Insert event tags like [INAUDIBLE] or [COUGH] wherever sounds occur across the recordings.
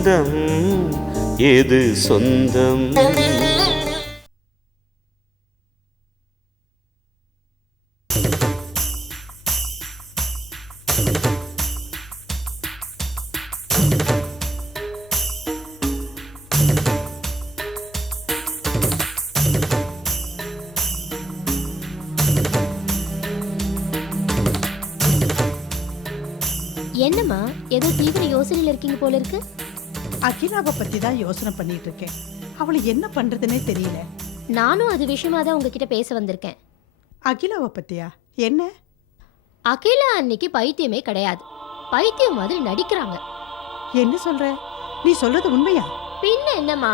சொந்தம் எது சொந்தம்? என்னம்மா ஏதோ தீவிர யோசனையில் இருக்கீங்க போல இருக்கு? அகிலாவை பத்தி தான் யோசனை பண்ணிட்டு இருக்கேன். அவளை என்ன பண்றதுன்னே தெரியல. நானும் அது விஷயமா தான் உங்ககிட்ட பேச வந்திருக்கேன். அகிலாவை பத்தியா? என்ன? அகிலா அன்னைக்கு பைத்தியமே கிடையாது. பைத்தியம் மாதிரி நடிக்கிறாங்க. என்ன சொல்ற? நீ சொல்றது உண்மையா? பின்ன என்னம்மா?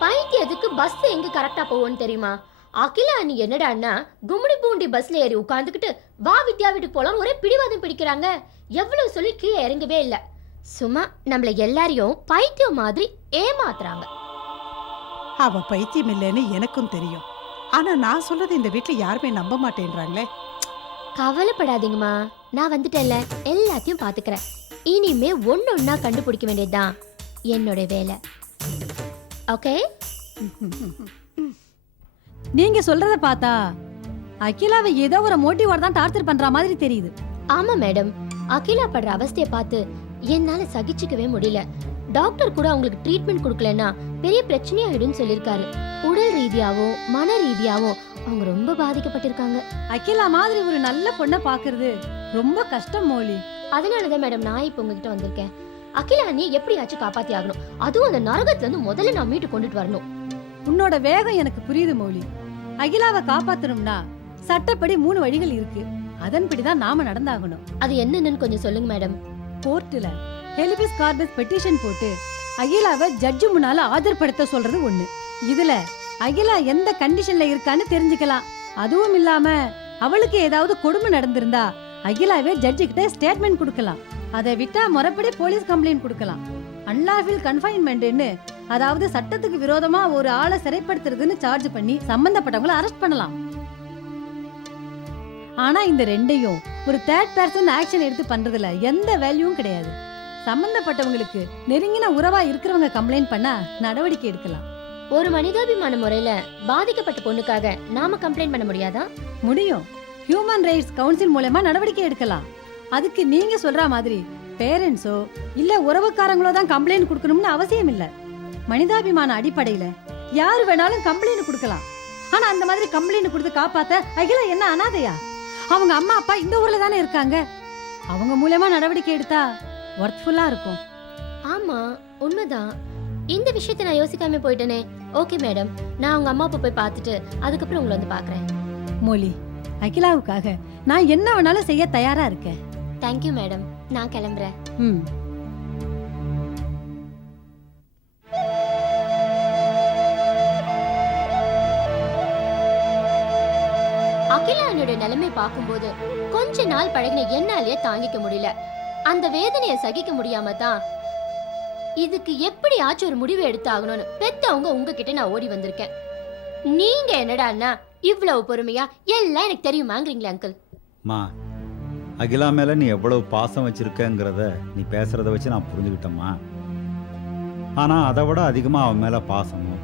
பைத்தியத்துக்கு பஸ் எங்க கரெக்டா போகும்னு தெரியுமா? அகிலா அண்ணி என்னடான்னா கும்மிடி பூண்டி பஸ்ல ஏறி உட்காந்துக்கிட்டு வா வித்யா வீட்டுக்கு போலாம் ஒரே பிடிவாதம் பிடிக்கிறாங்க. எவ்வளவு சொல்லி கீழே இறங்கவே இல்ல. சும்மா நம்மள எல்லாரையும் பைத்தியம் மாதிரி ஏமாத்துறாங்க. அவ பைத்தியம் இல்லைன்னு எனக்கும் தெரியும். ஆனா நான் சொல்றது இந்த வீட்ல யாருமே நம்ப மாட்டேன்றாங்களே. கவலைப்படாதீங்கம்மா. நான் வந்துட்டேன்ல. எல்லாத்தையும் பாத்துக்கிறேன். இனிமே ஒன்னு ஒன்னா கண்டுபிடிக்க வேண்டியதுதான். என்னோட வேலை. ஓகே? நீங்க சொல்றத பார்த்தா அகிலாவை ஏதோ ஒரு மோட்டிவோட தான் டார்ச்சர் பண்ற மாதிரி தெரியுது. ஆமா மேடம். அகிலா படுற அவஸ்தைய பார்த்து என்னால சகிச்சுக்கவே முடியல. டாக்டர் கூட அவங்களுக்கு ட்ரீட்மெண்ட் கொடுக்கலன்னா பெரிய பிரச்சனையாயிடும்னு சொல்லிருக்காரு உடல் ரீதியாவும் மன ரீதியாவும் அவங்க ரொம்ப பாதிக்கப்பட்டிருக்காங்க. அகிலா மாதிரி ஒரு நல்ல பொண்ணை பாக்குறது ரொம்ப கஷ்டம் மோலி. அதனாலதான் மேடம் நான் இப்போ உங்ககிட்ட வந்திருக்கேன். அகிலா அண்ணியை எப்படியாச்சும் காப்பாத்தி ஆகணும். அதுவும் அந்த நரகத்துல இருந்து முதல்ல நான் மீட்டு கொண்டுட்டு வரணும். உன்னோட வேகம் எனக்கு புரியுது மௌலி. அகிலாவை காப்பாத்தணும்னா சட்டப்படி மூணு வழிகள் இருக்கு. அதன்படிதான் நாம நடந்தாகணும். அது என்னன்னு கொஞ்சம் சொல்லுங்க மேடம். கோர்ட்டில் ஹெலிபஸ் கார்பஸ் பெட்டிஷன் போட்டு அகிலாவை ஜட்ஜு முன்னால ஆஜர்படுத்த சொல்றது ஒண்ணு. இதுல அகிலா எந்த கண்டிஷன்ல இருக்கான்னு தெரிஞ்சுக்கலாம். அதுவும் இல்லாம அவளுக்கு ஏதாவது கொடுமை நடந்திருந்தா அகிலாவே ஜட்ஜு கிட்ட ஸ்டேட்மெண்ட் கொடுக்கலாம். அதை விட்டா முறைப்படி போலீஸ் கம்ப்ளைண்ட் கொடுக்கலாம். அன்லாஃபில் கன்ஃபைன்மெண்ட்னு அதாவது சட்டத்துக்கு விரோதமா ஒரு ஆளை சிறைப்படுத்துறதுன்னு சார்ஜ் பண்ணி சம்பந்தப்பட்டவங்களை அரெஸ்ட் பண்ணலாம். ஆனா இந்த ரெண்டையும் ஒரு தேர்ட் பர்சன் ஆக்ஷன் எடுத்து பண்றதுல எந்த வேல்யூவும் கிடையாது. சம்பந்தப்பட்டவங்களுக்கு நெருங்கின உறவா இருக்கிறவங்க கம்ப்ளைண்ட் பண்ணா நடவடிக்கை எடுக்கலாம். ஒரு மனிதாபிமான முறையில பாதிக்கப்பட்ட பொண்ணுக்காக நாம கம்ப்ளைண்ட் பண்ண முடியாதா? முடியும். ஹியூமன் ரைட்ஸ் கவுன்சில் மூலமா நடவடிக்கை எடுக்கலாம். அதுக்கு நீங்க சொல்ற மாதிரி பேரண்ட்ஸோ இல்ல உறவுக்காரங்களோ தான் கம்ப்ளைண்ட் கொடுக்கணும்னு அவசியம் இல்ல. மனிதாபிமான அடிப்படையில யாரு வேணாலும் கம்ப்ளைண்ட் கொடுக்கலாம். ஆனா அந்த மாதிரி கம்ப்ளைண்ட் கொடுத்து காப்பாத்த அகிலா என்ன அனாதையா? அவங்க அம்மா அப்பா இந்த ஊர்ல தானே இருக்காங்க? அவங்க மூலமா நடவடிக்கை எடுத்தா ஒர்த்ஃபுல்லா இருக்கும். ஆமா உண்மைதான். இந்த விஷயத்தை நான் யோசிக்காம போயிட்டேனே. Okay madam. நான் உங்க அம்மா அப்பா போய் பார்த்துட்டு அதுக்கப்புறம் உங்களை வந்து பார்க்கறேன். மொழி அகிலாவுக்காக நான் என்ன வேணாலும் செய்ய தயாரா இருக்கேன். Thank you madam. நான் கிளம்புறேன். ம். அகிலா என்னோட நிலைமை பார்க்கும்போது கொஞ்ச நாள் பழகின என்னாலேயே தாங்கிக்க முடியல. அந்த வேதனையை சகிக்க முடியாம தான் இதுக்கு எப்படியாச்சும் ஒரு முடிவு எடுத்தாகணும்னு பெத்தவங்க உங்ககிட்ட நான் ஓடி வந்திருக்கேன். நீங்க அண்ணா இவ்வளவு பொறுமையா எல்லாம் எனக்கு தெரியுமாங்கிறீங்களா அங்கிள் மா அகிலா மேல நீ எவ்வளவு பாசம் வச்சிருக்கங்கிறத நீ பேசுறத வச்சு நான் புரிஞ்சுக்கிட்டேம்மா. ஆனா அதை விட அதிகமா அவன் மேல பாசமும்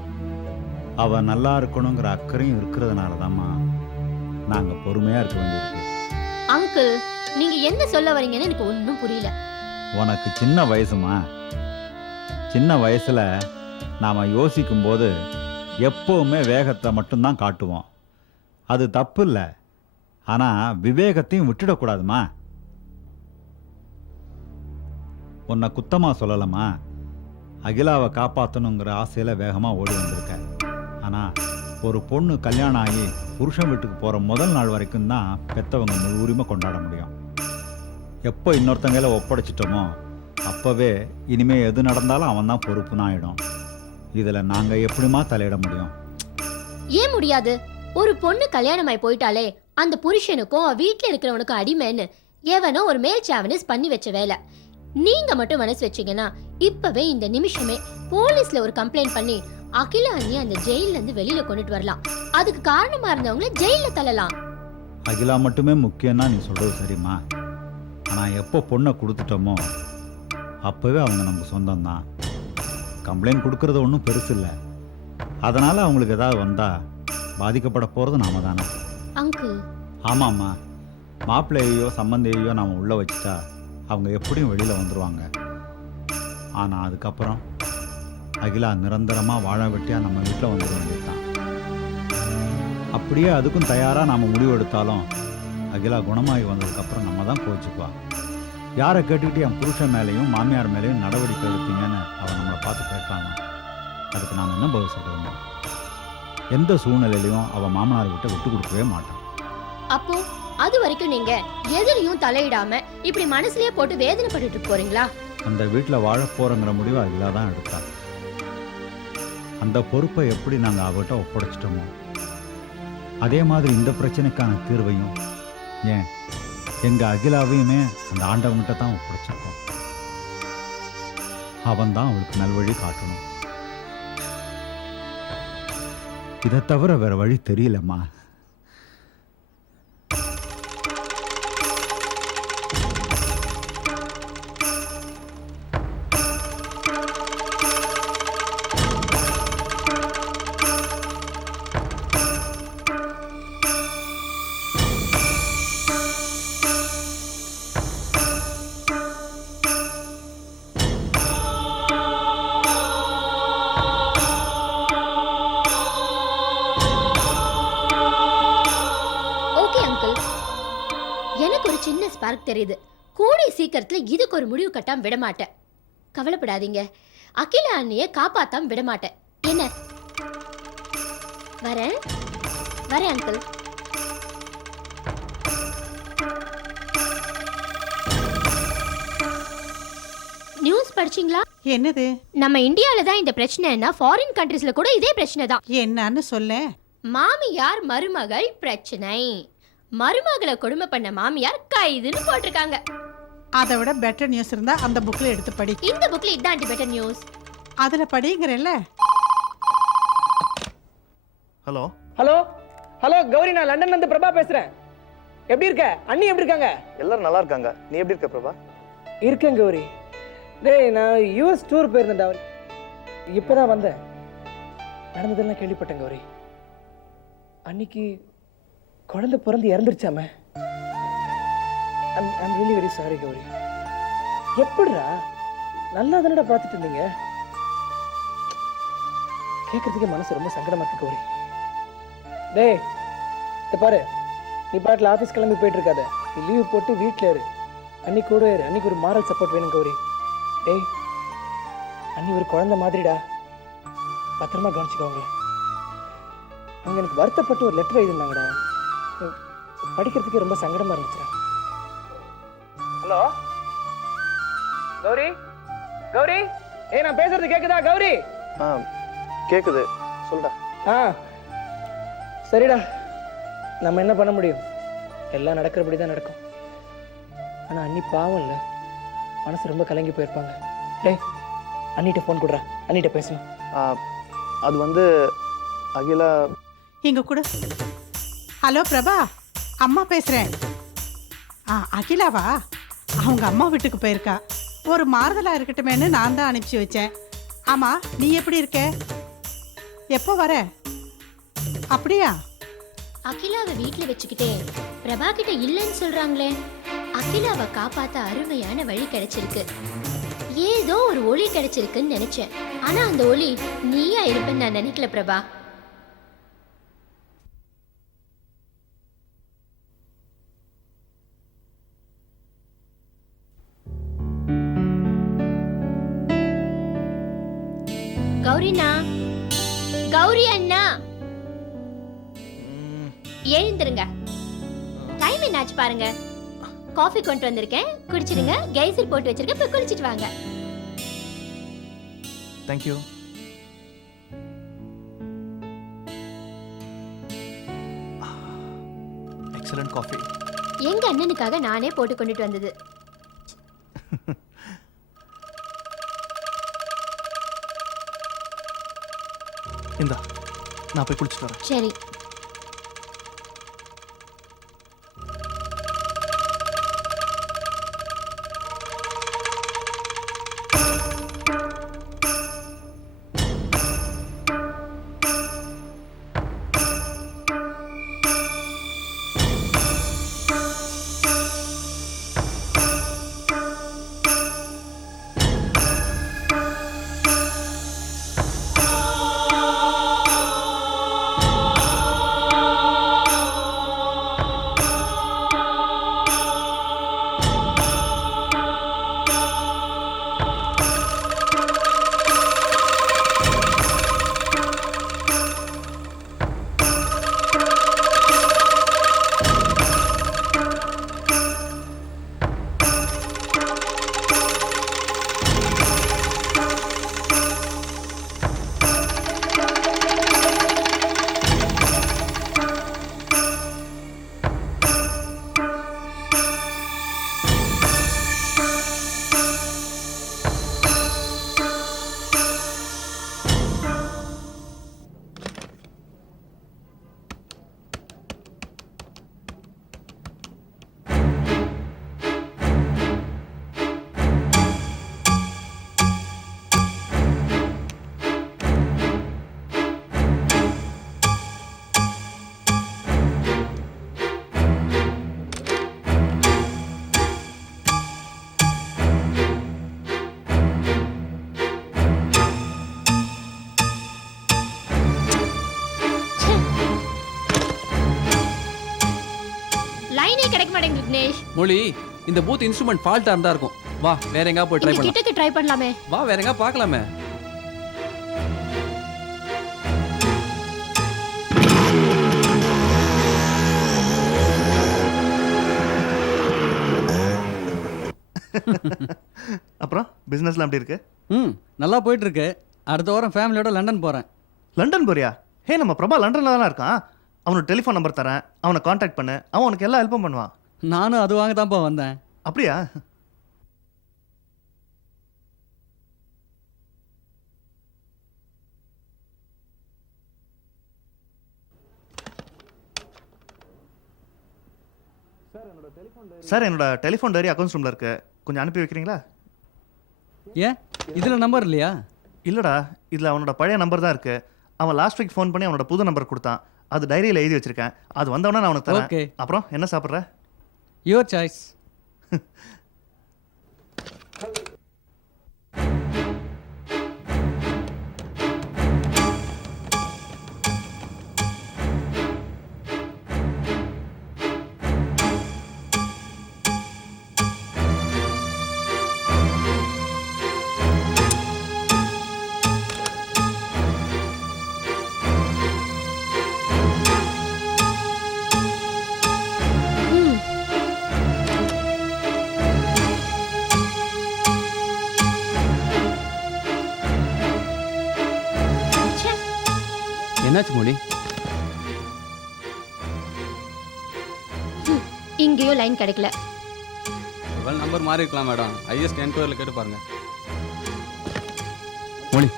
அவன் நல்லா இருக்கணுங்கிற அக்கறையும் இருக்கிறதுனாலதாம்மா. நாங்க பொறுமையா இருக்க வேண்டியிருக்கு. அங்கிள் நீங்க என்ன சொல்ல வரீங்கன்னு எனக்கு ஒன்றும் புரியல. உனக்கு சின்ன வயசுமா? சின்ன வயசுல நாம யோசிக்கும் போது எப்பவுமே வேகத்தை மட்டும்தான் காட்டுவோம். அது தப்பு இல்லை. ஆனா விவேகத்தையும் விட்டுடக்கூடாதுமா உன்னை குத்தமா சொல்லலம்மா அகிலாவை காப்பாற்றணுங்கிற ஆசையில வேகமா ஓடி வந்திருக்க. ஆனா ஒரு பொண்ணு கல்யாணம் ஆகி புருஷன் வீட்டுக்கு போகிற முதல் நாள் வரைக்கும் தான் பெற்றவங்க முழு உரிமை கொண்டாட முடியும். எப்போ இன்னொருத்தங்கையில ஒப்படைச்சிட்டோமோ அப்போவே இனிமேல் எது நடந்தாலும் அவன் தான் பொறுப்புன்னு ஆகிடும் இதில் நாங்கள் எப்படிமா தலையிட முடியும்? ஏன் முடியாது? ஒரு பொண்ணு கல்யாணமாய் போயிட்டாலே அந்த புருஷனுக்கும் வீட்டில் இருக்கிறவனுக்கும் அடிமைன்னு எவனோ ஒரு மேல் சாவனிஸ் பண்ணி வச்ச வேலை. நீங்க மட்டும் மனசு வச்சீங்கன்னா இப்பவே இந்த நிமிஷமே போலீஸ்ல ஒரு கம்ப்ளைண்ட் பண்ணி அகிலா அண்ணி அந்த ஜெயில இருந்து வெளியில கொண்டுட்டு வரலாம். அதுக்கு காரணமா இருந்தவங்கள ஜெயில தள்ளலாம். அகிலா மட்டுமே முக்கியம்னா நீ சொல்றது சரிம்மா. ஆனா எப்போ பொண்ணை கொடுத்துட்டோமோ அப்பவே அவங்க நமக்கு சொந்தம்தான். கம்ப்ளைண்ட் கொடுக்கறது ஒன்றும் பெருசு இல்லை. அதனால் அவங்களுக்கு ஏதாவது வந்தால் பாதிக்கப்பட போகிறது நாம தானே. அங்கிள். ஆமாம்மா. மாப்பிள்ளையையோ சம்பந்தையோ நாம் உள்ளே வச்சுட்டா அவங்க எப்படியும் வெளியில் வந்துடுவாங்க ஆனால் அதுக்கப்புறம் அகிலா நிரந்தரமாக வாழ வெட்டியாக நம்ம வீட்டில் வந்துட வேண்டியதுதான். அப்படியே அதுக்கும் தயாராக நாம் முடிவு எடுத்தாலும் அகிலா குணமாகி வந்ததுக்கப்புறம் நம்ம தான் கோச்சுக்குவா. யாரை கேட்டுக்கிட்டு என் புருஷன் மேலேயும் மாமியார் மேலேயும் நடவடிக்கை எடுத்தீங்கன்னு அவன் நம்மளை பார்த்து கேட்கலாம் அதுக்கு நாம் என்ன பதில் சொல்கிறது எந்த சூழ்நிலையிலையும் அவன் மாமனார் விட்டு விட்டு கொடுக்கவே மாட்டான். அப்போ அது வரைக்கும் நீங்க எதுலயும் தலையிடாம இப்படி மனசுலயே போட்டு வேதனைப்பட்டுட்டு போறீங்களா? அந்த வீட்டில் வாழ போகிறங்கிற முடிவை அகிலா தான் எடுத்தா. அந்த பொறுப்பை எப்படி நாங்கள் அவர்கிட்ட ஒப்படைச்சிட்டோமோ அதே மாதிரி இந்த பிரச்சனைக்கான தீர்வையும் ஏன் எங்கள் அகிலாவையுமே அந்த ஆண்டவன்கிட்ட தான் ஒப்படைச்சிருக்கோம். அவன் தான் அவளுக்கு நல்வழி காட்டணும். இதை தவிர வேற வழி தெரியலம்மா. ஸ்பார்க் தெரியுது. கூடிய சீக்கிரத்துல இதுக்கு ஒரு முடிவு கட்டாம விட மாட்டேன் கவலைப்படாதீங்க. அகிலா அண்ணிய காப்பாத்தாம விட மாட்டேன் என்ன? வரேன். வரேன் அங்கிள் நியூஸ் படிச்சீங்களா? என்னது? நம்ம இந்தியால தான் இந்த பிரச்சனைனா ஃபாரின் கண்ட்ரீஸ்ல கூட இதே பிரச்சனை தான். என்னன்னு சொல்ல மாமியார் மருமகள் பிரச்சனை. மருமகளை கொடுமை பண்ண மாமியார் கைதுன்னு போட்டிருக்காங்க. அதை விட பெட்டர் நியூஸ் இருந்தா அந்த புக்ல எடுத்து படி. இந்த புக்ல இதான் பெட்டர் நியூஸ் அதுல படிங்கிறல்ல. ஹலோ. ஹலோ ஹலோ கௌரி நான் லண்டன்ல இருந்து பிரபா பேசுறேன். எப்படி இருக்க? அண்ணி எப்படி இருக்காங்க? எல்லாரும் நல்லா இருக்காங்க. நீ எப்படி இருக்க பிரபா? இருக்கேன் கௌரி. டேய் நான் யூஎஸ் டூர் போயிருந்தேன்டா. இப்போதான் வந்தேன். நடந்ததெல்லாம் கேள்விப்பட்டேன் கௌரி. அன்னைக்கு குழந்தை பிறந்து இறந்துருச்சாமே? I'm really very sorry Gauri. எப்படிடா? நல்லா தானடா பார்த்துட்டு இருந்தீங்க? கேட்கறதுக்கே மனசு ரொம்ப சங்கடமா இருக்கு கௌரி. டேய் இதை பாரு. நீ பாட்டில் ஆஃபீஸ் கிளம்பி போயிட்டு இருக்காத நீ லீவ் போட்டு வீட்டில் இரு. அன்னி கூட இரு அன்னைக்கு ஒரு மாரல் சப்போர்ட் வேணும் கௌரி. டேய் அன்னி ஒரு குழந்தை மாதிரிடா. பத்திரமா கவனிச்சுக்கோங்க அவங்க எனக்கு வருத்தப்பட்டு ஒரு லெட்டர் எழுதிருந்தாங்கடா படிக்கிறதுக்கே ரொம்ப சங்கடமா இருந்துச்சுடா. ஹலோ? கௌரி? கௌரி? ஏய் நான் பேசுறது கேக்குதா கௌரி? ஆ கேக்குது. சொல்டா. ஆ. சரிடா. நம்ம என்ன பண்ண முடியும்? எல்லாம் நடக்கிறபடி தான் நடக்கும். ஆனால் அண்ணி பாவம் இல்லை. மனசு ரொம்ப கலங்கி போயிருப்பாங்க. டேய் அண்ணிட்ட ஃபோன் கொடுறா. அண்ணிட்ட பேசணும். ஆ, அது வந்து அகிலா இங்க கூட. ஹலோ பிரபா. அம்மா பேசுகிறேன் ஆ அகிலாவா? அவங்க அம்மா வீட்டுக்கு போயிருக்கா. ஒரு மாறுதலாக இருக்கட்டுமேன்னு நான் தான் அனுப்பிச்சு வச்சேன். ஆமாம் நீ எப்படி இருக்க? எப்போ வர? அப்படியா? அகிலாவை வீட்டில் வச்சுக்கிட்டே பிரபா கிட்ட இல்லைன்னு சொல்றாங்களே. அகிலாவை காப்பாத்த அருமையான வழி கிடைச்சிருக்கு. ஏதோ ஒரு ஒளி கிடைச்சிருக்குன்னு நினைச்சேன். ஆனா அந்த ஒளி நீயா இருப்பேன்னு நான் நினைக்கல பிரபா. காஃபி கொண்டு வந்திருக்கேன். குடிச்சிடுங்க. கெய்சர் போட்டு வச்சிருக்கேன். போய் குளிச்சிட்டு வாங்க. தேங்க்யூ எக்ஸலண்ட் காஃபி எங்க அண்ணனுக்காக நானே போட்டு கொண்டுட்டு வந்தது. [LAUGHS] இந்தா நான் போய் குளிச்சுட்டு வரேன். சரி. கிடைக்க மாட்டேங்குது விக்னேஷ். மொழி இந்த பூத் இன்ஸ்ட்ருமெண்ட் ஃபால்ட்டா இருந்தா இருக்கும். வா வேற எங்கா போய் ட்ரை இங்க பண்ணலாம். கிட்டக்கு ட்ரை பண்ணலாமே. வா வேற எங்கா பார்க்கலாமே. அப்புறம் பிஸ்னஸ்லாம் எப்படி இருக்கு? ம் நல்லா போயிட்டு இருக்கு. அடுத்த வாரம் ஃபேமிலியோட லண்டன் போகிறேன் லண்டன் போறியா? ஹே நம்ம பிரபா லண்டன்ல தானே இருக்கான். அவனோட டெலிஃபோன் நம்பர் தரேன். அவனை காண்டாக்ட் பண்ணு. அவன் உனக்கு எல்லா ஹெல்ப்பும் பண்ணுவான். நானும் அது வாங்க தான்ப்பா வந்தேன். அப்படியா? சார் என்னோட டெலிஃபோன் டைரி அக்கௌண்ட்ஸ் ரூமில் இருக்கு. கொஞ்சம் அனுப்பி வைக்கிறீங்களா? ஏன்? இதில் நம்பர் இல்லையா? இல்லைடா இதில் அவனோட பழைய நம்பர் தான் இருக்கு. அவன் லாஸ்ட் வீக் ஃபோன் பண்ணி அவனோட புது நம்பர் கொடுத்தான். அது டைரியில் எழுதி வச்சிருக்கேன். அது வந்தவொடனே நான் உனக்கு தரேன். அப்புறம் என்ன சாப்பிட்ற? யுவர் சாய்ஸ் என்னாச்சு மொழி இங்கேயும் லைன் கிடைக்கல. ஒருவேளை நம்பர் மாறி இருக்கலாம் மேடம். ஹையஸ்ட் என்கொயரியில் கேட்டு பாருங்க. மொழி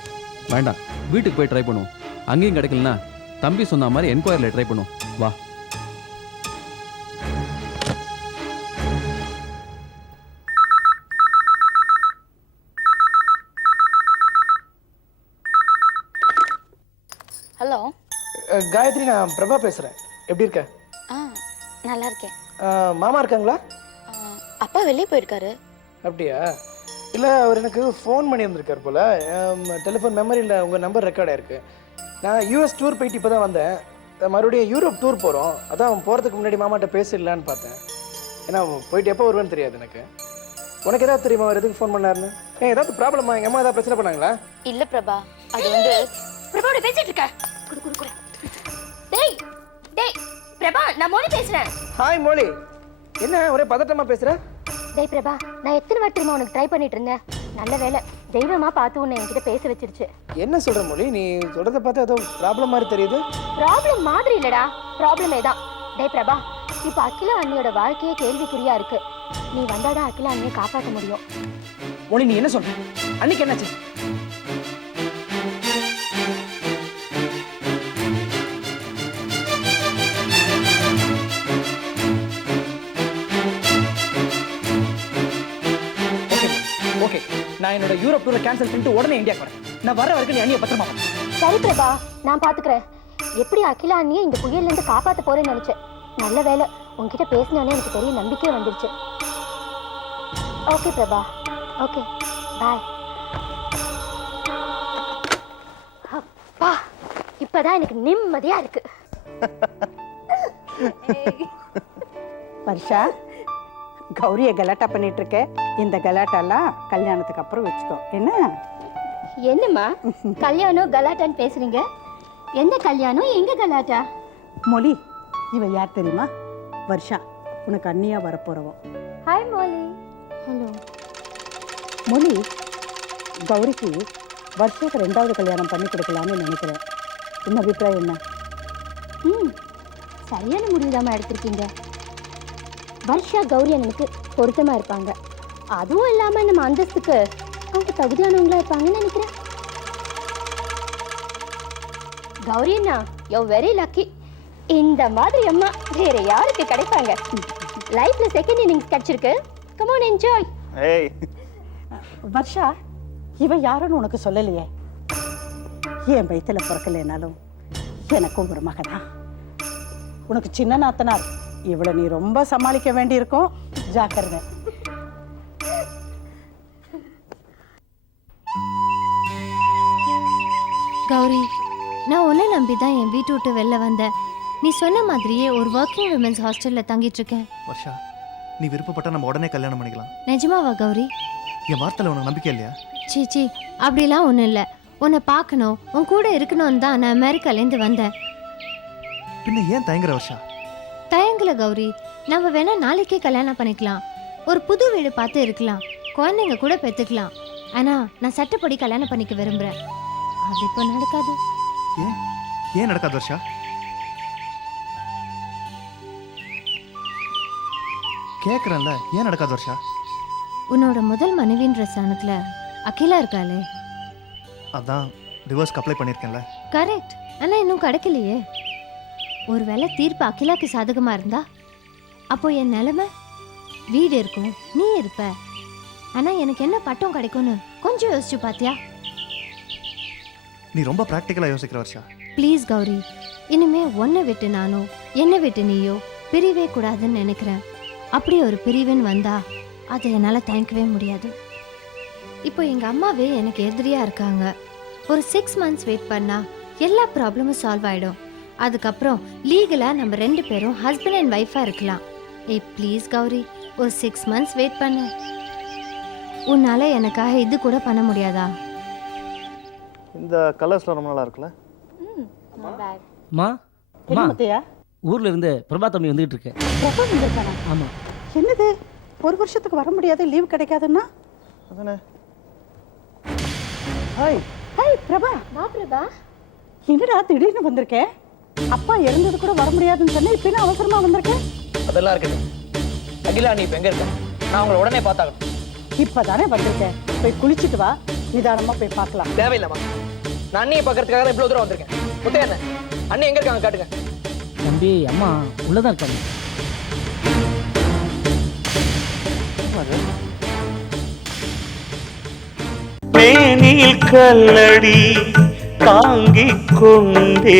வேண்டாம். வீட்டுக்கு போய் ட்ரை பண்ணுவோம். அங்கேயும் கிடைக்கலனா தம்பி சொன்ன மாதிரி என்கொயரியில் ட்ரை பண்ணுவோம். வா. காயத்ரி நான் பிரபா பேசுகிறேன் எப்படி இருக்க? ஆ நல்லா இருக்கேன். அஹ், மாமா இருக்காங்களா? அப்பா வெளியே போயிருக்காரு. அப்படியா? இல்லை அவர் எனக்கு ஃபோன் பண்ணியிருந்திருக்கார் போல். டெலிஃபோன் மெமரியில் உங்கள் நம்பர் ரெக்கார்ட் ஆயிருக்கு. நான் யூஎஸ் டூர் போயிட்டு இப்போ தான் வந்தேன். அஹ் மறுபடியும் யூரோப் டூர் போகிறோம் அதான் அவன் போகிறதுக்கு முன்னாடி மாமாட்ட பேசிடலான்னு பார்த்தேன். ஏன்னா அவன் போயிட்டு எப்போ வருவேன்னு தெரியாது எனக்கு. உனக்கு ஏதாவது தெரியுமா அவர் எதுக்கு ஃபோன் பண்ணாருன்னு? ஏன் ஏதாவது ப்ராப்ளமா எங்கள் அம்மா ஏதாவது பிரச்சனை பண்ணாங்களா? இல்ல பிரபா. அது வந்து பிரபாவோட பேசிட்டு இருக்க. குடு குடு குடு. பிரபா நான் மோனி பேசுறேன். ஹாய் மோலி என்ன ஒரே பதட்டமா பேசுற? டேய் பிரபா நான் எத்தனை வாட்டி தெரியுமா உனக்கு ட்ரை பண்ணிட்டு இருந்தேன். நல்ல வேலை. தெய்வமா பார்த்து உன்னை என்கிட்ட பேச வச்சிருச்சு. என்ன சொல்ற மொழி நீ சொல்றத பார்த்தா ஏதோ ப்ராப்ளம் மாதிரி தெரியுது. ப்ராப்ளம் மாதிரி இல்லடா. ப்ராப்ளமே தான் டேய் பிரபா இப்ப அகிலா அண்ணியோட வாழ்க்கையே கேள்விக்குறியா இருக்கு. நீ வந்தாதான் அகிலா அண்ணியை காப்பாற்ற முடியும். மொழி நீ என்ன சொல்ற? அன்னைக்கு என்னாச்சு? நான் என்னோட யூரோப் டூரை கேன்சல் பண்ணிட்டு உடனே இந்தியாக்கு வரேன். நான் வர வரைக்கும் நீ அண்ணியை பத்திரமா பாரு. சரி பிரபா நான் பாத்துக்கிறேன். எப்படி அகிலா அண்ணியை இந்த புயல்ல இருந்து காப்பாத்த போறேன்னு நினைச்சேன் நல்ல வேலை உன்கிட்ட பேசினோன்னே எனக்கு பெரிய நம்பிக்கை வந்துருச்சு. ஓகே பிரபா. ஓகே பாய் அப்பா இப்பதான் எனக்கு நிம்மதியா இருக்கு. [LAUGHS] வருஷா கௌரியை கலாட்டா பண்ணிட்டு இருக்க இந்த கலாட்டாலாம் கல்யாணத்துக்கு அப்புறம் வச்சுக்கோ. என்ன? என்னம்மா? கல்யாணம் கலாட்டான்னு பேசுறீங்க? எந்த கல்யாணம்? எங்க கலாட்டா? மொழி. இவ யார் தெரியுமா? வருஷா. உனக்கு அண்ணியா வரப்போறவோ. ஹாய் மோலி ஹலோ மொழி கௌரிக்கு வருஷத்துக்கு ரெண்டாவது கல்யாணம் பண்ணி கொடுக்கலான்னு நினைக்கிறேன். உன் அபிப்பிராயம் என்ன? ம் சரியான முடிவுதாம்மா எடுத்திருக்கீங்க. வர்ஷா கௌரி அண்ணனுக்கு பொருத்தமா இருப்பாங்க. அதுவும் இல்லாம நம்ம அந்தஸ்துக்கு அவங்க தகுதியானவங்களா இருப்பாங்கன்னு நினைக்கிறேன். கௌரி அண்ணா யோ வெரி லக்கி. இந்த மாதிரி அம்மா வேற யாருக்கு கிடைப்பாங்க? லைஃப்ல செகண்ட் இன்னிங்ஸ் கிடைச்சிருக்கு. கமான் என்ஜாய் ஏய். வர்ஷா இவ யாருன்னு உனக்கு சொல்லலையே? என் வயித்துல பிறக்கலைனாலும் எனக்கும் ஒரு மகதான் உனக்கு சின்ன நாத்தனார் இவளை நீ ரொம்ப சமாளிக்க வேண்டியிருக்கும். ஜாக்கிரதை. கௌரி நான் உன்னை நம்பி தான் என் வீட்டு விட்டு வெளில வந்தேன். நீ சொன்ன மாதிரியே ஒரு ஒர்க்கிங் விமன்ஸ் ஹாஸ்டல்ல தங்கிட்டு இருக்கேன் வர்ஷா நீ விருப்பப்பட்டா நம்ம உடனே கல்யாணம் பண்ணிக்கலாம். நிஜமாவா கௌரி? என் வார்த்தையில உனக்கு நம்பிக்கை இல்லையா? சீ சீ அப்படிலாம் ஒன்றும் இல்லை. உன்னை பார்க்கணும் உன் கூட இருக்கணும்னு தான் நான் அமெரிக்காலேருந்து வந்தேன். பின்ன ஏன் தயங்குற வர்ஷா? தயங்கல கௌரி. நம்ம வேணா நாளைக்கே கல்யாணம் பண்ணிக்கலாம். ஒரு புது வீடு பார்த்து இருக்கலாம். குழந்தைங்க கூட பெற்றுக்கலாம் ஆனா நான் சட்டப்படி கல்யாணம் பண்ணிக்க விரும்புறேன். அது இப்போ நடக்காது. ஏன்? நடக்காது வர்ஷா? கேக்குறேன்ல. ஏன் நடக்காது வர்ஷா? உன்னோட முதல் மனைவின்ற ஸ்தானத்துல அகிலா இருக்காளே. அதான் டிவோர்ஸ்க்கு அப்ளை பண்ணியிருக்கேன்ல கரெக்ட் ஆனா இன்னும் கிடைக்கலையே. ஒருவேளை தீர்ப்பு அகிலாக்கு சாதகமா இருந்தா? அப்போ என் நிலைமை? வீடு இருக்கும் நீ இருப்ப. ஆனா எனக்கு என்ன பட்டம் கிடைக்கும்னு கொஞ்சம் யோசிச்சு பாத்தியா? நீ ரொம்ப ப்ராக்டிக்கலாக யோசிக்கிற வர்ஷா. ப்ளீஸ் கௌரி. இனிமே உன்னை விட்டு நானோ என்னை விட்டு நீயோ பிரிவே கூடாதுன்னு நினைக்கிறேன். அப்படி ஒரு பிரிவுன்னு வந்தா அதை என்னால் தாங்கிக்கவே முடியாது. இப்போ எங்கள் அம்மாவே எனக்கு எதிரியா இருக்காங்க. ஒரு சிக்ஸ் மந்த்ஸ் வெயிட் பண்ணா எல்லா ப்ராப்ளமும் சால்வ் ஆயிடும். அதுக்கப்புறம் லீகலாக நம்ம ரெண்டு பேரும் ஹஸ்பண்ட் அண்ட் ஒய்ஃபாக இருக்கலாம். ஏய் ப்ளீஸ் கௌரி ஒரு சிக்ஸ் மந்த்ஸ் வெயிட் பண்ணு. உன்னால எனக்காக இது கூட பண்ண முடியாதா? இந்த கலர்ஸ்ல ரொம்ப நல்லா இருக்குல்ல? மா முத்தையா? ஊர்ல இருந்து பிரபா தம்பி வந்துகிட்டு இருக்கேன். பிரபா வந்திருக்கானா ஆமா. என்னது? ஒரு வருஷத்துக்கு வர முடியாது லீவ் கிடைக்காதுன்னா? அதானே? ஹாய். ஹாய் பிரபா. வா பிரபா. என்னடா திடீர்னு வந்திருக்கே? அப்பா இறந்தது கூட வர முடியாதுன்னு சொன்னா இப்ப என்ன அவசரமா வந்திருக்கேன் அதெல்லாம் இருக்குது அகிலா நீ இப்போ எங்க இருக்க? நான் உங்களை உடனே பார்த்தாகணும். இப்பதானே வந்திருக்கேன் போய் குளிச்சிட்டு வா. நிதானமா போய் பார்க்கலாம். தேவையில்லைம்மா. நான் அண்ணியை பார்க்கறதுக்காக தான் இவ்வளோ தூரம் வந்திருக்கேன். முத்தையா என்ன? அண்ணி எங்க இருக்காங்க காட்டுங்க. தம்பி அம்மா உள்ளதான் இருக்காங்க. மேனில் கல்லடி தாங்கிக் கொண்டே